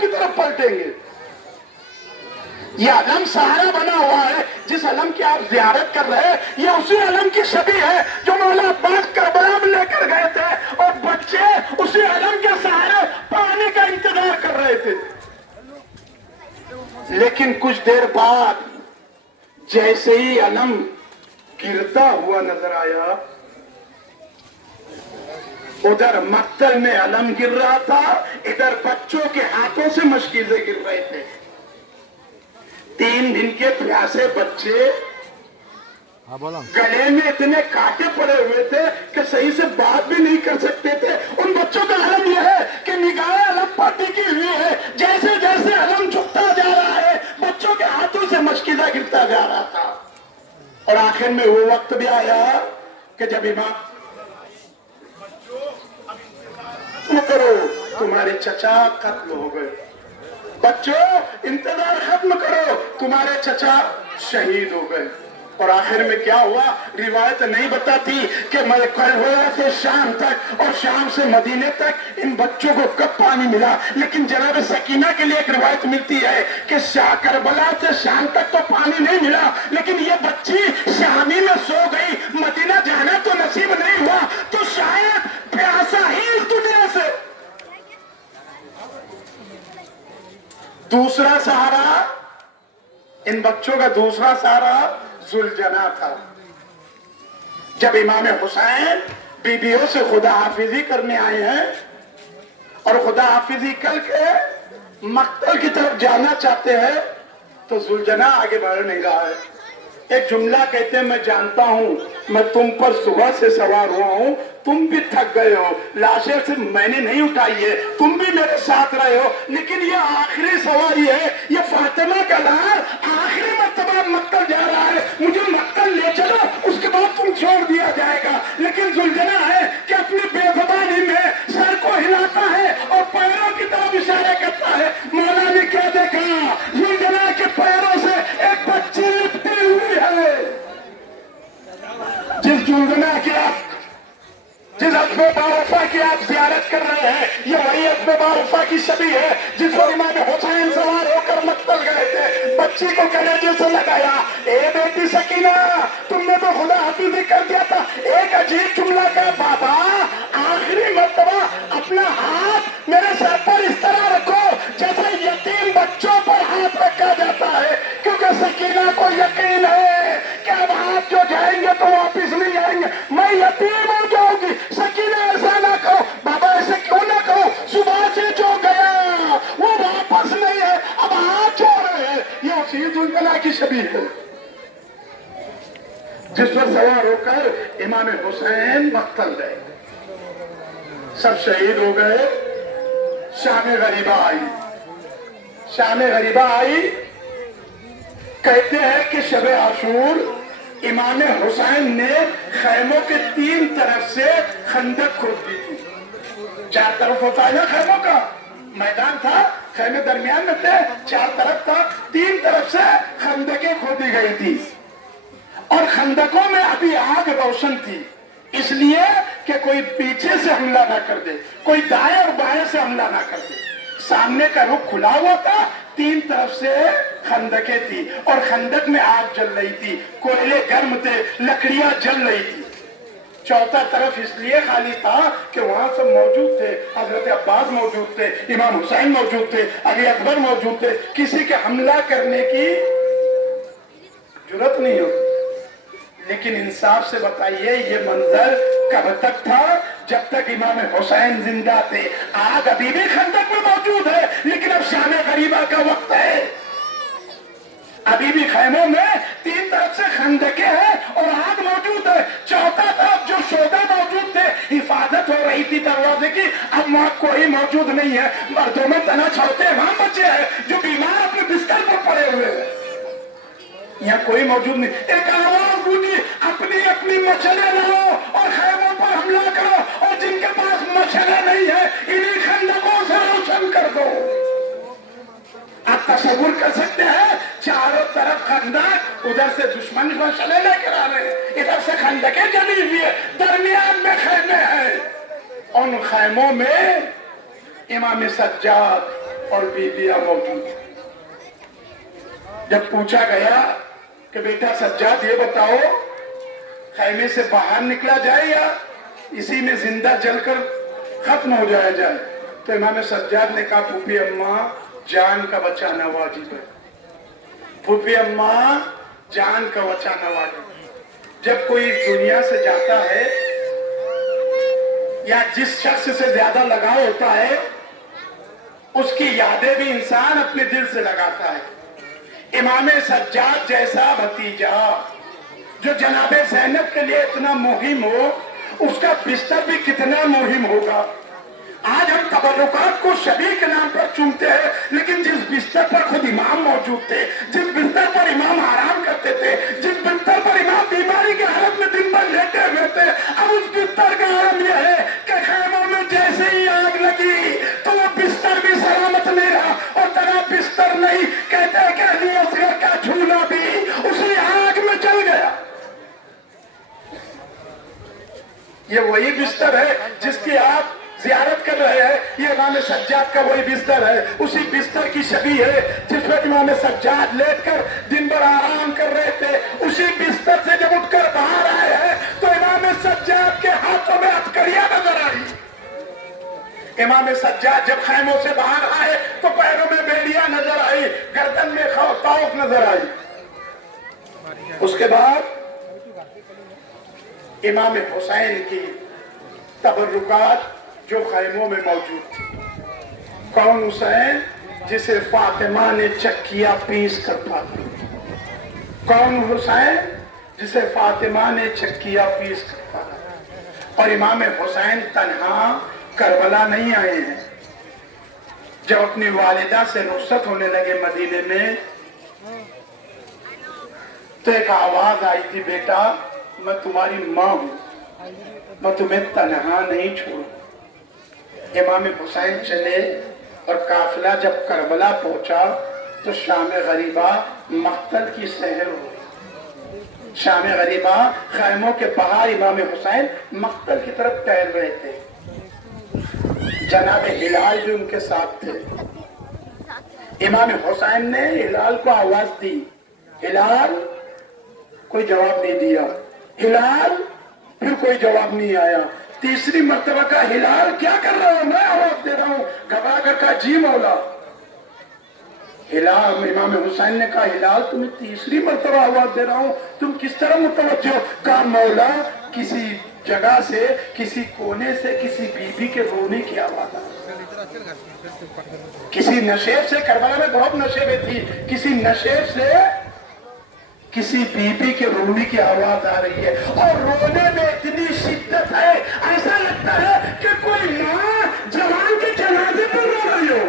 کی طرف پلٹیں گے. یہ علم سہارا بنا ہوا ہے. جس علم کی آپ زیارت کر رہے ہیں یہ اسی علم کی شبیہ ہے جو مولا عباس کربلا میں لے کر گئے تھے اور بچے اسی علم کے سہارے پانی کا انتظار کر رہے تھے. لیکن کچھ دیر بعد جیسے ہی علم گرتا ہوا نظر آیا، ادھر مقتل میں علم گر رہا تھا، ادھر بچوں کے ہاتھوں سے مشکیزیں گر رہے تھے. 3 دن کے پیاسے بچے گلے میں اتنے کانٹے پڑے ہوئے تھے کہ صحیح سے بات بھی نہیں کر سکتے تھے. ان بچوں کا علم یہ ہے کہ نگاہیں علم پر ٹکی ہوئی ہے. جیسے جیسے علم جھکتا جا رہا ہے بچوں کے ہاتھوں سے مشکیزہ گرتا جا رہا تھا. اور آخر میں وہ وقت بھی آیا کہ جب امام کرو تمہارے چچا قتل ہو گئے. بچوں انتظار ختم کرو تمہارے چچا شہید ہو گئے. اور آخر میں کیا ہوا روایت نہیں بتاتی کہ کلہوڑا سے شام تک اور شام سے مدینے تک ان بچوں کو کب پانی ملا. لیکن جناب سکینہ کے لیے ایک روایت ملتی ہے کہ کربلا سے شام تک تو پانی نہیں ملا لیکن یہ بچی شامی میں سو گئی. مدینہ جانا تو نصیب نہیں ہوا تو شاید پیاسا ہی اس دنیا سے. دوسرا سہارا ان بچوں کا دوسرا سہارا ذوالجناح تھا. جب امام حسین بیویوں سے خدا حافظی کرنے آئے ہیں اور خدا حافظی کر کے مقتل کی طرف جانا چاہتے ہیں تو ذوالجناح آگے بڑھ نہیں رہا ہے. ایک جملہ کہتے ہیں میں جانتا ہوں میں تم پر صبح سے سوار ہوا ہوں، تم بھی تھک گئے ہو، لاشیں صرف میں نے نہیں اٹھائی ہے تم بھی میرے ساتھ رہے ہو، لیکن یہ آخری سواری ہے، یہ فاطمہ کا لال آخری مرتبہ مقتل جا رہا ہے، مجھے مقتل لے چلو اس کے بعد تم چھوڑ دیا جائے گا. لیکن ذوالجناح ہے کہ اپنی بے زبانی میں سر کو ہلاتا ہے اور پیروں کی طرف اشارے کرتا ہے. مولا نے کیا دیکھا؟ ذوالجناح کے پیروں سے ایک بچی لپٹی ہوئی ہے. جس ذوالجناح کی آپ جس عظم بارفا کی آپ زیارت کر رہے ہیں یہ وہی عظم بارفا کی شبیہ ہے جس پر امام حسین سوار ہو کر مقتل گئے تھے. بچی کو کلیجے سے لگایا، اے بیٹی سکینہ تم نے تو خدا حافظی کر دیا تھا. ایک عجیب جملہ کا بابا آخری مرتبہ اپنا ہاتھ میرے سر پر اس طرح رکھو جیسے یتیم بچوں پر ہاتھ رکھا جاتا ہے، کیونکہ سکینہ کو یقین ہے کہ اب ہاتھ جو جائیں گے تو واپس نہیں آئیں گے، میں یتیم ہو جاؤں گی. سکینہ ایسا نہ کہو بابا، ایسے کیوں نہ کہو، صبح سے جو گیا وہ واپس نہیں ہے، اب ہاتھ چھوڑ رہے ہیں. یہ اسی ذوالجناح کی شبیہ ہے جس پر سوار ہو کر امام حسین مقتل گئے، سب شہید ہو گئے. شام غریبہ آئی. شام غریبہ آئی، کہتے ہیں کہ شب عاشور امام حسین نے خیموں کے 3 طرف سے خندق کھود دی تھی. 4 طرف ہوتا ہے نا خیموں کا میدان تھا، خیمے درمیان میں تھے، 4 طرف تھا، 3 طرف سے خندقیں کھودی گئی تھی. اور خندقوں میں ابھی آگ روشن تھی، اس لیے کہ کوئی پیچھے سے حملہ نہ کر دے، کوئی دائیں اور بائیں سے حملہ نہ کر دے. سامنے کا رخ کھلا ہوا تھا، 3 طرف سے خندقیں تھی اور خندق میں آگ جل رہی تھی، کوئلے گرم تھے، لکڑیاں جل رہی تھی. چوتھا طرف اس لیے خالی تھا کہ وہاں سب موجود تھے، حضرت عباس موجود تھے، امام حسین موجود تھے، علی اکبر موجود تھے، کسی کے حملہ کرنے کی جرات نہیں ہوتی. لیکن انصاف سے بتائیے یہ منظر کب تک تھا؟ جب تک امام حسین زندہ تھے. آگ ابھی بھی خندق میں موجود ہے لیکن اب شام غریبہ کا وقت ہے. ابھی بھی خیموں میں 3 طرف سے خندقیں ہیں اور آگ موجود ہے. چوتھا طرف جو شعبے موجود تھے، حفاظت ہو رہی تھی دروازے کی، اب وہاں کوئی موجود نہیں ہے. مردوں میں تنا چھوٹے وہاں بچے ہیں جو بیمار اپنے بستر پر پڑے ہوئے ہیں، یہاں کوئی موجود نہیں. ایک آواز گونجی، اپنی اپنی مشعلیں لاؤ اور خیموں پر حملہ کرو، اور جن کے پاس مشعلیں نہیں ہے انہیں خندقوں سے روشن کر دو. آپ تصور کر سکتے ہیں چاروں طرف خندق، ادھر سے دشمن مشعلیں لے کر آ رہے ہیں، ادھر سے خندقیں جلی ہوئی ہے، درمیان میں خیمے ہیں. ان خیموں میں امام سجاد और बीबियां मौजूद। जब पूछा गया कि बेटा सज्जाद ये बताओ खैमे से बाहर निकला जाए या इसी में जिंदा जलकर खत्म हो जाया जाए, तो इमाम सज्जाद ने कहा फूफी अम्मा जान का बचाना वाजिब है, फूफी अम्मा जान का बचाना वाजिब है। जब कोई दुनिया से जाता है या जिस शख्स से ज्यादा लगाव होता है उसकी यादें भी इंसान अपने दिल से लगाता है। इमाम सज्जाद जैसा भतीजा जो जनाबे ज़ैनब के लिए इतना मुहिम हो, उसका बिस्तर भी कितना मुहिम होगा। आज हम तबरुकात को शबीह के नाम पर चूमते हैं, लेकिन जिस बिस्तर पर खुद इमाम मौजूद थे, जिस बिस्तर पर इमाम आराम करते थे, जिस बिस्तर पर इमाम बीमारी की हालत में दिन भर लेटे हुए थे, अब उस बिस्तर का आलम यह है कि खैमों में जैसे ही आग लगी तो वो बिस्तर भी सलामत नहीं रहा, और तेरा बिस्तर नहीं कहते कहनी असगर का झूला भी उसी आग में जल गया। ये वही बिस्तर है जिसकी आप जियारत कर रहे हैं, ये इमाम सज्जाद का वही बिस्तर है। उसी बिस्तर की छवि है जिस पर इमाम सज्जाद लेटकर दिन भर आराम कर रहे थे। उसी बिस्तर से जब उठकर बाहर आए हैं तो इमाम सज्जाद के हाथों में हथकड़ियां नजर आई। इमाम सज्जाद जब खैमों से बाहर आए तो पैरों में बेड़ियां नजर आई, गर्दन में तौक नजर आई। उसके बाद इमाम हुसैन की तबर्रुकात जो खैमों में मौजूद थी। कौन हुसैन? जिसे फातिमा ने चक्किया पीस कर पाती। कौन हुसैन? जिसे फातिमा ने चक्किया पीस कर पाता। और इमाम हुसैन तन्हा करबला नहीं आए हैं। जब अपनी वालिदा से रुखसत होने लगे मदीने में तो एक आवाज आई थी, बेटा मैं तुम्हारी माँ हूं, मैं तुम्हें तन्हा नहीं छोड़ू। इमाम हुसैन चले और काफिला जब करबला पहुंचा तो शाम गरीबा मक्तल की सहर हुई। शाम गरीबा खैमों के बाहर इमाम हुसैन मक्तल की तरफ टहल रहे थे। जनाब हिलाल भी उनके साथ थे। इमाम हुसैन ने हिलाल को आवाज दी, हिलाल, कोई जवाब नहीं दिया। हिलाल, फिर कोई जवाब नहीं आया। तीसरी मर्तबा का हिलाल क्या कर रहा हूं, मैं आवाज दे रहा हूं। घबरा कर कहा जी मौला। हिलाल, इमाम हुसैन ने कहा हिलाल तुम्हें तीसरी मर्तबा आवाज दे रहा हूं, तुम किस तरह मुतवज्जो हो? कहा मौला किसी जगह से, किसी कोने से किसी बीबी के रोने की आवाज आ रही, किसी नशेब से। करबला में बहुत नशेबें थी, किसी नशेब से किसी बीबी के रोने की आवाज आ रही है, और रोने में इतनी शिद्दत है ऐसा लगता है कि कोई माँ जवान के जनाजे पर रो रही हो।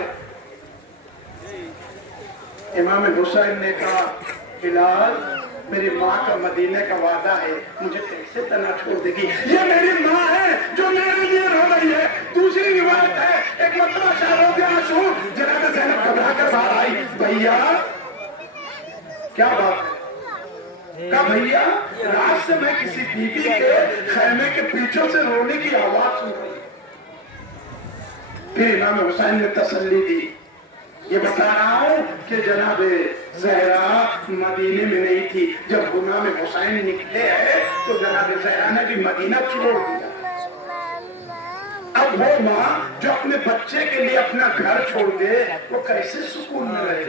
इमाम हुसैन ने कहा हिलाल, मेरी माँ का मदीने का वादा है, मुझे कैसे तना छोड़ देगी? ये मेरी माँ है जो मेरे लिए रो रही है। दूसरी रिवायत है, एक मतलब शाहरोज़ आशू जनाब ज़ैनब घबरा कर बाहर आई, भैया क्या बात है? कहा भैया रात से मैं किसी बीबी के खैमे के पीछे से रोने की आवाज सुन रही। फिर इमाम हुसैन ने तसल्ली दी, ये बता रहा हूं कि जनाब ज़हरा मदीने में नहीं थी। जब इमाम हुसैन निकले हैं तो जनाब ज़हरा ने भी मदीना छोड़ दिया। अब वो माँ जो अपने बच्चे के लिए अपना घर छोड़ दे, वो कैसे सुकून में रहे?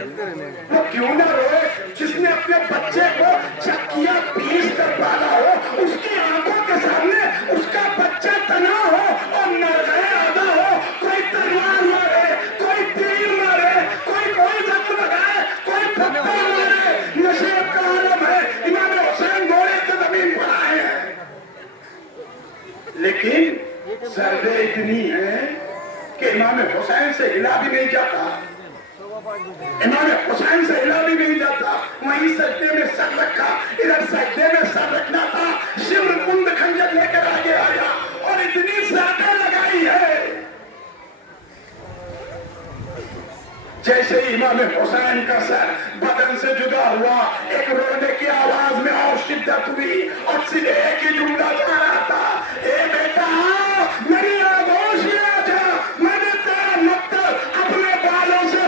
वो क्यों ना रोए? जिसने अपने बच्चे को चक्किया पीस कर पाला हो, उसकी आंखों के सामने उसका बच्चा तना हो और नरगए आधा हो, कोई तलवार मारे, कोई तीर मारे, कोई जख्म लगाए, कोई पत्थर मारे, नशेब का आलम है। इमाम हुसैन घोड़े से जमीन पर आए हैं, लेकिन ज़रबे इतनी है कि इमाम हुसैन से हिला भी नहीं जाता। इमाम हुसैन से हिला भी नहीं जाता। वहीं सजदे में सर रखा, इधर सजदे में सर रखना था, शिम्र कुंद खंजर लेकर आगे आया और इतनी ज्यादा लगाई है। जैसे ही इमाम हुसैन का सर बदन से जुदा हुआ, एक रोने की आवाज में और शिद्दत हुई और सिर्फ एक ही जुमला जा रहा था, ए बेटा मेरी आगोश में आ जा, मैंने तेरा मकतब अपने बालों से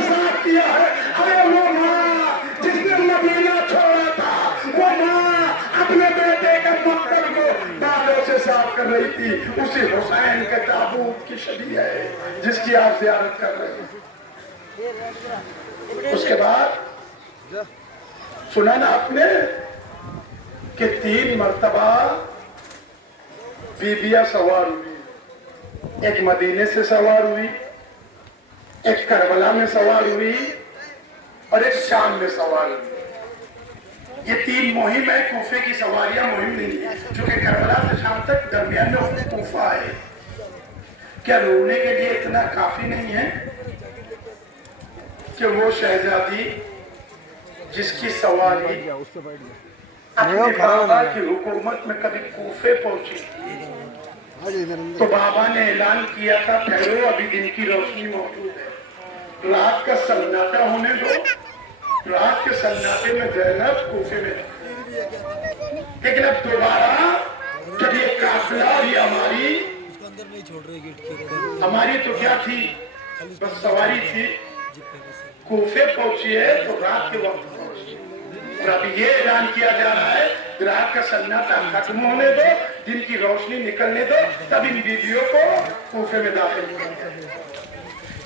तवाफ कर रही थी, उसी हुसैन के ताबूत की शबीह है जिसकी आप ज़ियारत कर रहे हैं। उसके बाद सुना ना आपने कि 3 मर्तबा बीबियां सवार हुई, एक मदीने से सवार हुई, एक करबला में सवार हुई और एक शाम में सवार हुई। ये 3 मुहिम है। कूफे की सवारियां मुहिम नहीं है, क्योंकि करबला से शाम तक दरमियान में कूफा है। क्या रोने के लिए इतना काफी नहीं है कि वो शहजादी जिसकी सवारी अपने बाबा की हुकूमत में कभी कूफे पहुंची, तो बाबा ने ऐलान किया था ठहरो, अभी दिन की रोशनी मौजूद है, रात का सन्नाटा होने दो। रात के सन्नाटे में ज़ैनब कूफे में, लेकिन अब दोबारा जब ये काफिला और ये हमारी तो क्या थी, बस सवारी थी, कूफे पहुंची है तो रात के वक्त पहुंची। और अब ये ऐलान किया जा रहा है रात का सन्नाटा खत्म होने दो, दिन की रोशनी निकलने दो, तब इन बीवियों को कूफे में दाखिल करें।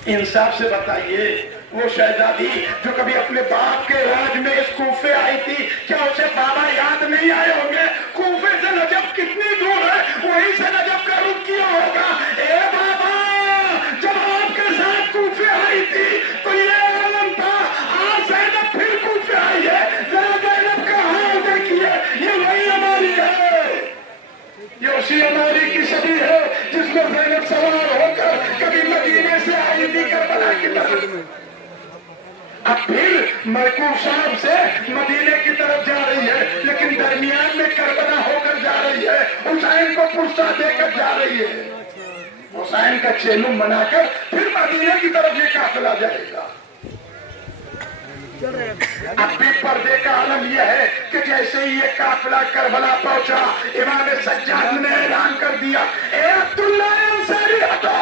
इंसाफ से बताइए, वो शहजादी जो कभी अपने बाप के राज में इस कूफे आई थी, क्या उसे बाबा याद नहीं आए होंगे? कूफे से नजफ कितनी दूर है, वहीं से नजफ का रुख किया होगा। ए बाबा, जब आपके साथ कूफे आई थी तो ये आलम था, आज ज़ैनब फिर कूफे आई है, जरा ज़ैनब का हाल देखिए, ये वही हमारी है, ये उसी हमारी की छवि है जिसमें ज़ैनब सवार होकर कभी मदीने से आई थी करबला की तरफ, अब फिर महकूब साहब से मदीने की तरफ जा रही है, लेकिन दरमियान में करबला होकर जा रही है, हुसैन को पुरसा देकर जा रही है। हुसैन का चेलुम बनाकर फिर मदीने की तरफ ये काफिला जाएगा। अब भी पर्दे का आलम यह है कि जैसे ही ये काफिला करबला पहुंचा, इमाम सज्जाद ने ऐलान कर दिया, ए अब्दुल्ला अंसारी हटो,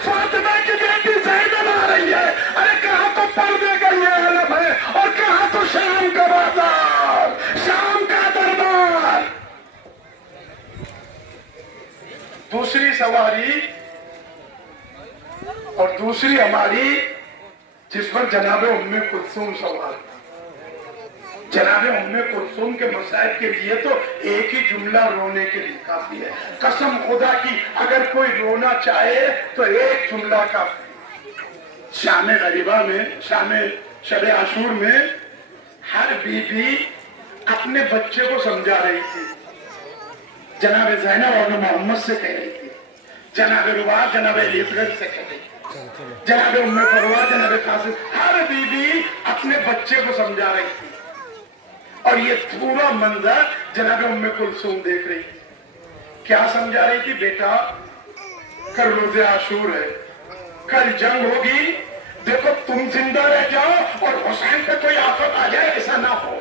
फातिमा की बेटी ज़ैनब आ रही है। अरे कहाँ तो पर्दे का ये आलम है और कहाँ तो शाम का बाजार, शाम का दरबार। दूसरी सवारी और दूसरी हमारी जिस पर जनाब उम्मे कुलसूम सवार। जनाब उम्मे कुलसूम के मसाइब के लिए तो एक ही जुमला रोने के लिए काफी है। कसम खुदा की, अगर कोई रोना चाहे तो एक जुमला काफी। शाम गरीबा में, शाम शब आशूर में हर बीबी अपने बच्चे को समझा रही थी। जनाब ज़ैनब और मोहम्मद से कह रही थी, जनाब रुबा जनाब एलिफरेट से कह रही थी, जनाब उम्मे फरवा जनाब कासिम, हर बीबी अपने बच्चे को समझा रही थी। और ये पूरा मंजर जनाब उम्मे कुलसूम देख रही थी। क्या समझा रही थी? बेटा, कल रोज़े आशूर है, कल जंग होगी, देखो तुम जिंदा रह जाओ और हुसैन पे कोई आफत आ जाए, ऐसा ना हो।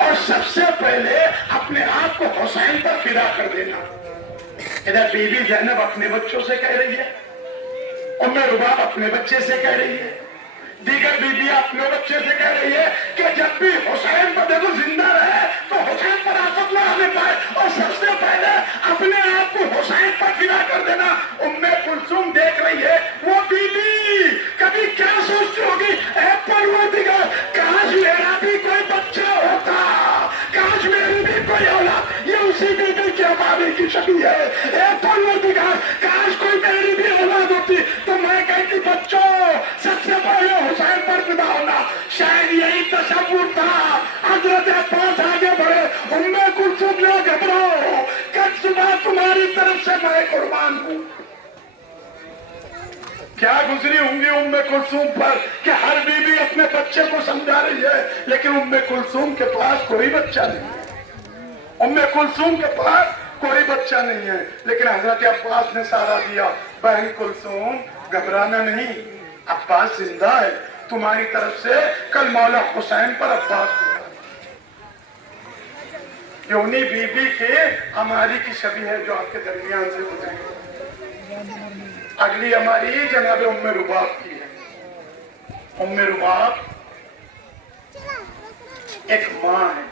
और सबसे पहले अपने आप को हुसैन पर फिदा कर देना। इधर बीबी ज़ैनब अपने बच्चों से कह रही है, उम्मे रुबाब अपने बच्चे से कह रही है, दीगर बीबियां अपने बच्चे से कह रही है कि जब भी हुसैन पर देखो जिंदा रहे तो हुसैन पर आफत ना आने पाए, और सबसे पहले अपने आप को हुसैन पर फिदा कर देना। उम्मे कुलसूम देख रही है, वो बीबी कभी क्या सोचती होगी, ऐ परवरदिगार, काश मेरा भी कोई बच्चा होता, काश मेरी भी कोई औलाद। ये उसी बीबी की हमारी की शक्ल है। ऐ परवरदिगार, काश कोई मेरी भी औलाद होती तो मैं कहती बच्चों सबसे पहले हुसैन पर फिदा होना। शायद यही तसव्वुर था। हजरत अब्बास आगे बढ़े, उम्मे कुलसूम ने घबराओ, कल सुबह तुम्हारी तरफ से मैं कुर्बान हूं। क्या गुजरी होंगी उम्मे कुलसूम पर कि हर बीबी अपने बच्चे को समझा रही है, लेकिन उम्मे कुलसूम के पास कोई बच्चा नहीं है। उम्मे कुलसूम के पास कोई बच्चा नहीं है, लेकिन हजरत अब्बास ने सहारा दिया, बहन कुलसूम घबराना नहीं, अब्बास जिंदा है, तुम्हारी तरफ से कल मौला हुसैन पर अब्बास हुआ। योनी बीबी के हमारी की छवि है जो आपके दरमियान से गुजरी। अगली हमारी जनाब उम्मे रुबाब की है। उम्मे रुबाब एक माँ है,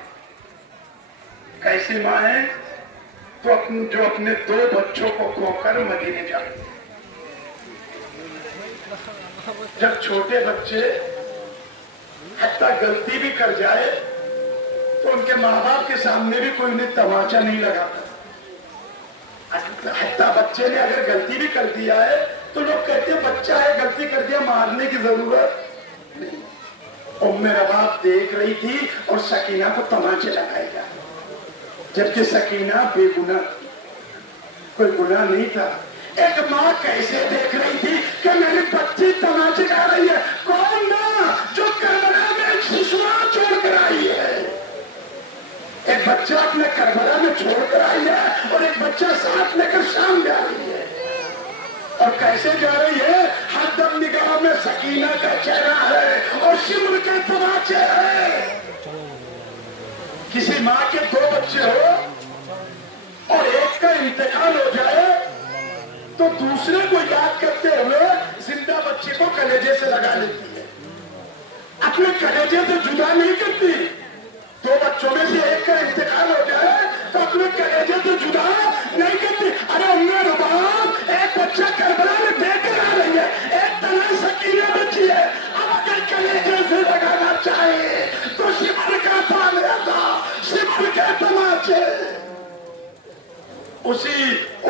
कैसी माँ है तो जो अपने 2 बच्चों को खोकर मदीने जाती है। जब छोटे बच्चे हत्ता गलती भी कर जाए तो उनके माँ बाप के सामने भी कोई उन्हें तमाचा नहीं लगाता। हत्ता बच्चे ने अगर गलती भी कर दिया है तो लोग कहते हैं बच्चा है गलती कर दिया, मारने की जरूरत नहीं। उम्मे रबाब देख रही थी और सकीना को तमाचे लगाए जा, जबकि सकीना बेगुनाह, कोई गुनाह नहीं था। एक माँ कैसे देख रही थी कि मेरी बच्ची तमाचे गा रही है। कौन माँ जो करबला में एक शिशुआ छोड़ कर आई है, एक बच्चा अपने करबला में छोड़ कर आई है और एक बच्चा साथ लेकर शाम जा रही है। और कैसे जा रही है? हर दम निगाह में सकीना का चेहरा है और शिमर के तमाचे है। किसी माँ के 2 बच्चे हो और एक का इंतकाल हो जाए तो दूसरे को याद करते हुए जिंदा बच्चे को कलेजे से लगा लेती है, अपने कलेजे से जुदा नहीं करती। 2 बच्चों में से एक का इंतकाल हो जाए तो अपने कलेजे से जुदा नहीं करती। अरे उम्मे रबाब एक बच्चा करबला में देकर आ रही है, एक तनहा सकीना बच्ची है। अब अगर कलेजे से लगाना चाहे तो शिमर का तालिया था, शिमर के तमाचे। उसी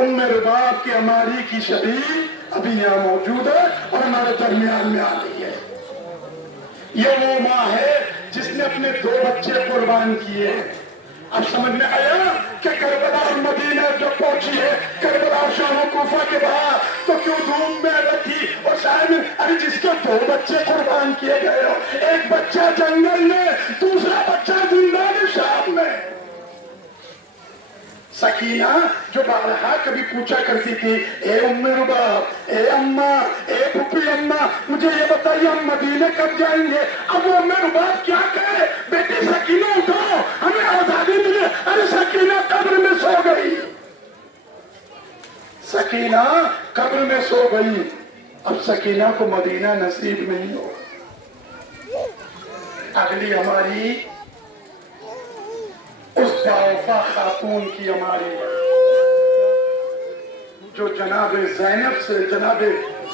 उम्मे रबाब की अमारी की शबीह अभी यहाँ मौजूद है और हमारे दरमियान में आ रही है। ये वो माँ है जिसने अपने 2 बच्चे कुर्बान किए। अब समझ में आया कि करबला और मदीना जब पहुंची है, करबला और शाम और कूफा के बाद, तो क्यों धूम में रखी। और शायद अरे जिसके 2 बच्चे कुर्बान किए गए हो, एक बच्चा जंगल में, दूसरा बच्चा जिंदा में शाम में। सकीना जो बारहा कभी पूछा करती थी, ए उम्मे रबाब, ए अम्मा, ए फुफी अम्मा, मुझे ये बताइए हम मदीने कब जाएंगे। अब वो उम्मे रबाब क्या कहे, बेटी सकीना उठो, हमें आजादी मिले। अरे सकीना कब्र में सो गई, सकीना कब्र में सो गई। अब सकीना को मदीना नसीब नहीं हो। अगली हमारी उस जाऊफा खातून की हमारी जो जनाब ज़ैनब से, जनाब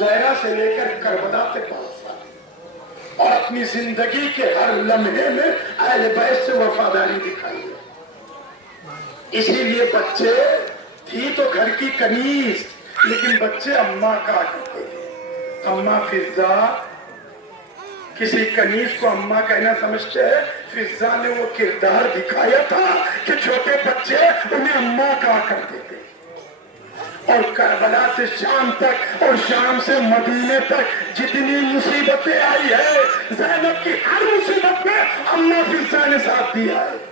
ज़हरा से लेकर करबला तक पहुंचा और अपनी जिंदगी के हर लम्हे में अहले बैत से वफादारी दिखाई है। इसीलिए बच्चे थी तो घर की कनीज, लेकिन बच्चे अम्मा का कहते थे। अम्मा फिजा, किसी कनीज को अम्मा कहना समझते हैं। फिजा ने वो किरदार दिखाया था कि छोटे बच्चे उन्हें अम्मा कहा करते थे। और करबला से शाम तक और शाम से मदीने तक जितनी मुसीबतें आई है, ज़ैनब की हर मुसीबत में अम्मा फिजा ने साथ दिया है।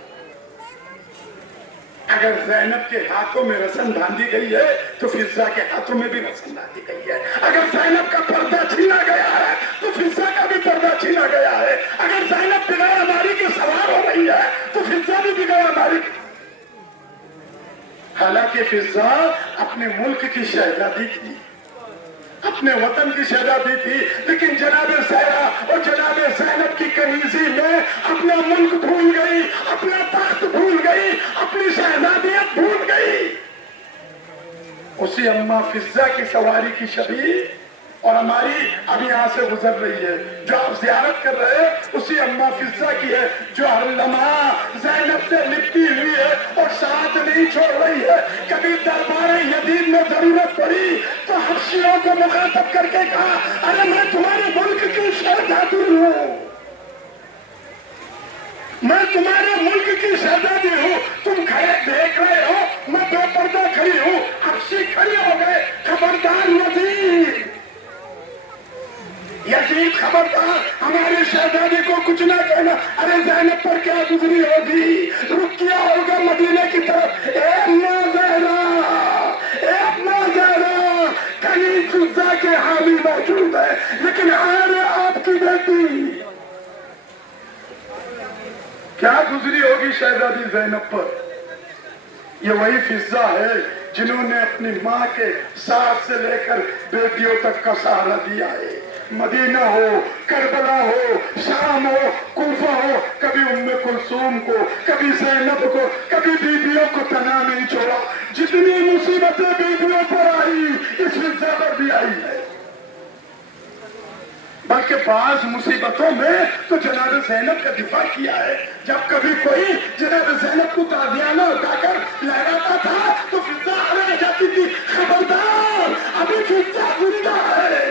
अगर ज़ैनब के हाथों में रस्म बांधी गई है तो फिजा के हाथों में भी रस्म बांधी गई है। अगर ज़ैनब का पर्दा छीना गया है तो फिजा का भी पर्दा छीना गया है। अगर ज़ैनब बिगैर हमारी के सवार हो रही है तो फिजा भी बिगैर हमारी। हालांकि फिजा अपने मुल्क की शहजादी थी, अपने वतन की शहजादी थी, लेकिन जनाब ज़हरा और जनाब ज़ैनब की कनीजी में अपना मुल्क भूल गई, अपना तख्त भूल गई, अपनी शहजादियत भूल गई। उसी अम्मा फिजा की सवारी की शबीह और हमारी अब यहाँ से गुजर रही है। जो आप ज़ियारत कर रहे हैं उसी अम्मा फिजा की है, जो हर लम्हा ज़ैनब से लिपटी हुई है और साथ नहीं छोड़ रही है। कभी दरबार यदीद में जरूरत पड़ी तो हफ्सियों को मुखातब करके कहा, अरे मैं तुम्हारे मुल्क की शहजादी हूँ, मैं तुम्हारे मुल्क की शहजादी हूँ। तुम खड़े देख रहे हो, मैं बेपर्दा खड़ी हूँ। हफ्सी खड़े हो गए, खबरदार यदीद, यदीद खबरदार, हमारी शहजादी को कुछ ना कहना। अरे ज़ैनब पर क्या गुजरी होगी, रुक किया होगा मदीने की तरफ। ए अम्मा ज़हरा, ए अम्मा ज़हरा, कहीं फिजा के हामी मौजूद है, लेकिन अरे आपकी बेटी क्या गुजरी होगी शहजादी ज़ैनब पर। ये वही फिजा है जिन्होंने अपनी माँ के साथ से लेकर बेटियों तक का सहारा दिया है। مدینہ ہو، کربلا ہو، شام ہو، کوفہ ہو، کبھی ام کلثوم کو، کبھی زینب کو، کبھی بیویوں کو تنہا نہیں چھوڑا. جتنی مصیبتیں بیویوں پر آئی اس فضا پر بھی آئی ہے. بلکہ بعض مصیبتوں میں تو جناب زینب کا دفاع کیا ہے. جب کبھی کوئی جناب زینب کو قادیانہ اٹھا کر لہراتا تھا تو فضا آ جاتی تھی، خبردار ابھی فضا زندہ ہے.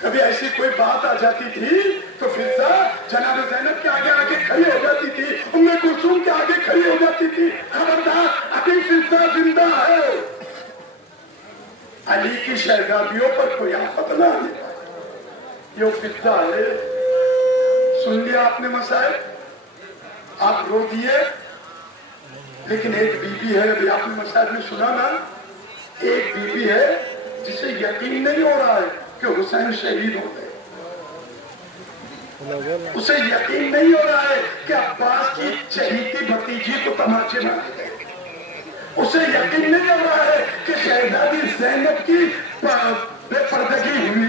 کبھی ایسی کوئی بات آ جاتی تھی تو فضا جناب زینب کے آگے آگے کھڑی ہو جاتی تھی، ام کلثوم کے آگے کھڑی ہو جاتی تھی، خبردار ابھی فضا زندہ ہے. علی کی شہزادیوں پر کوئی آفت نہ آنے پائے. یہ فضا ہے. سن لیا آپ نے مسائل، آپ رو دیے. لیکن ایک بی بی ہے، ابھی آپ نے مسائل میں سنا نا، ایک بی بی ہے جسے یقین نہیں ہو رہا ہے کہ حسین شہید ہو گئے. اسے یقین نہیں ہو رہا ہے کہ عباس کی چہیتی بھتیجی کو تماچے نہ لگے. اسے یقین نہیں ہو رہا ہے کہ شہزادی زینب کی بے پردگی ہوئی.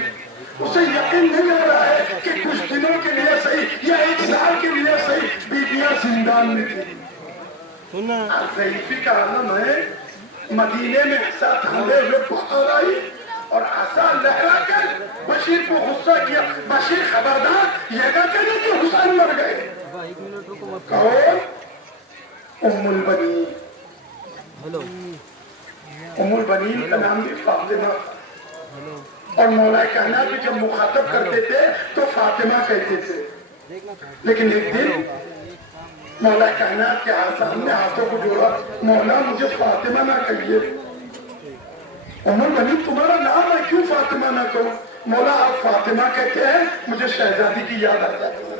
اسے یقین نہیں ہو رہا ہے کہ کچھ دنوں کے لیے صحیح یا ایک سال کے لیے صحیح بیویاں زندان میں تھی. ضعیفی کا عالم ہے. مدینے میں عصا تھامے ہوئے بہت آئی اور عصا لہرا کر بشیر کو غصہ کیا. بشیر خبردار، یہ نہ کہنے کہ حسین مر گئے. کون؟ ام البنین. ام البنین کا نام بھی فاطمہ. اور مولا کائنات بھی جب مخاطب کرتے تھے تو فاطمہ کہتے تھے. لیکن ایک دن مولا کائنات کے سامنے ہاتھوں کو جوڑا، مولا مجھے فاطمہ نہ کہیے. ام البنین تمہارا نام ہے، کیوں فاطمہ نہ کہو؟ مولا آپ فاطمہ کہتے ہیں مجھے شہزادی کی یاد آ جاتی ہے.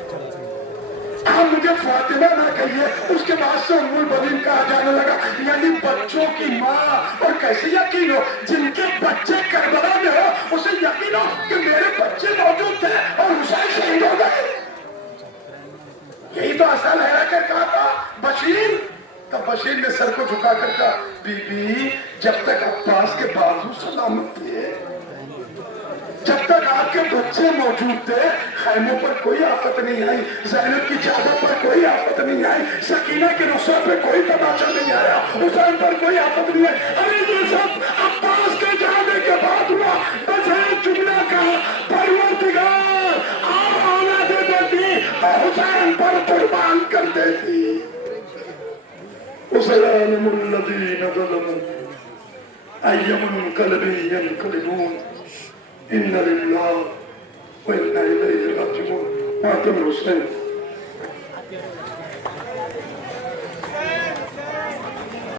آپ مجھے فاطمہ نہ کہیے. اس کے بعد سے ام البنین کہا جانے لگا، یعنی بچوں کی ماں. اور کیسے یقین ہو؟ جن کے بچے کربلا میں ہو اسے یقین ہو کہ میرے بچے موجود تھے اور حسین شہید ہو گئے. یہی تو عصا لہرا کر کہا تھا بشیر. تب بشیر نے سر کو جھکا کر کہا، بی بی جب تک عباس کے بازو سلامت تھے، جب تک آپ کے بچے موجود تھے، خیموں پر کوئی آفت نہیں آئی، زینب کی چادر پر کوئی آفت نہیں آئی، سکینہ کے رخسار پہ کوئی تماچا نہیں آیا، حسین پر کوئی آفت نہیں آئی. ارے یہ سب عباس کے جانے کے بعد ہوا. بس ایک جملہ کہا، پروردگار آپ آنا دے دیتی تو حسین پر قربان کر دیتی. وسيعلم الذين ظلموا أي منقلب ينقلبون إن لله وإنا إليه راجعون. ماتم الحسين.